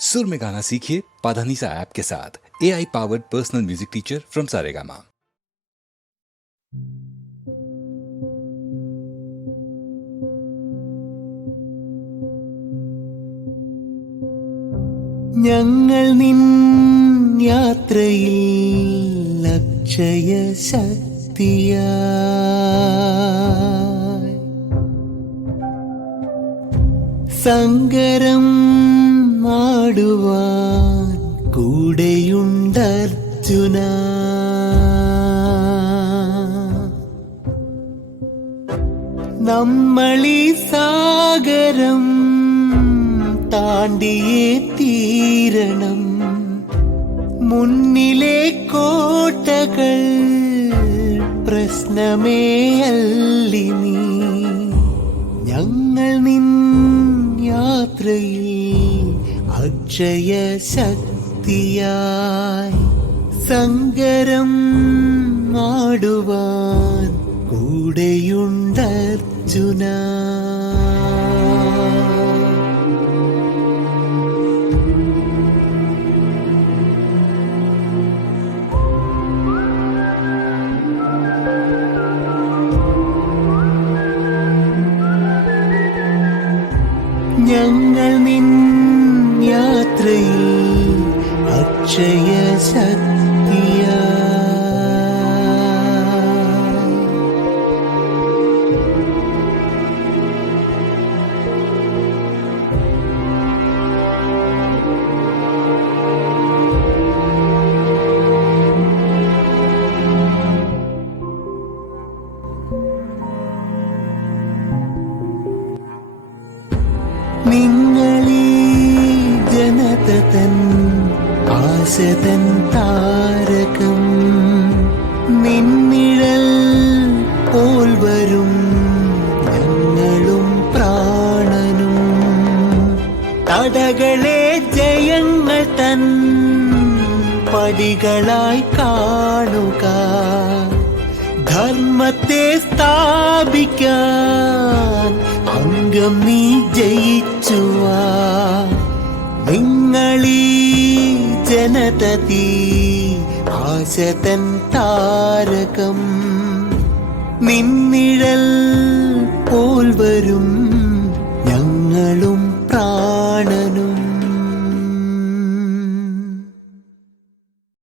सुर में गाना सीखिए पाधानीसा ऐप के साथ। AI powered personal music teacher from Saregama. ഞങ്ങൾ നിൻ യാത്രയിൽ അക്ഷയ ശക്തിയായി സങ്കരം ആടുവാൻ കൂടെയുണ്ടർജുന. നമ്മളീ സാഗരം താണ്ടിയേ തീരണം. മുന്നിലെ കോട്ടകൾ പ്രശ്നമേ അല്ലിനി. ഞങ്ങൾ നിൻ യാത്രയിൽ അക്ഷയ ശക്തിയായി സങ്കരം ആടുവാൻ കൂടെയുണ്ടർജുന. ഞങ്ങൾ നിൻ യാത്രയിൽ അക്ഷയ ശക്തിയായി നിങ്ങളീ ജനത തൻ ആശതൻ താരകം. നിന്നിഴൽ പോൽ വരും ഞങ്ങളും പ്രാണനും. തടകളെ ജയങ്ങൾ തൻ പടികളായി കാണുക. ധർമ്മത്തെ സ്ഥാപിക്കാൻ അംഗം നീ ജയിച്ചുവാ. നിങ്ങളീ ജനതീ ആശതൻ താരകം. നിന്നിഴൽ പോൽ വരും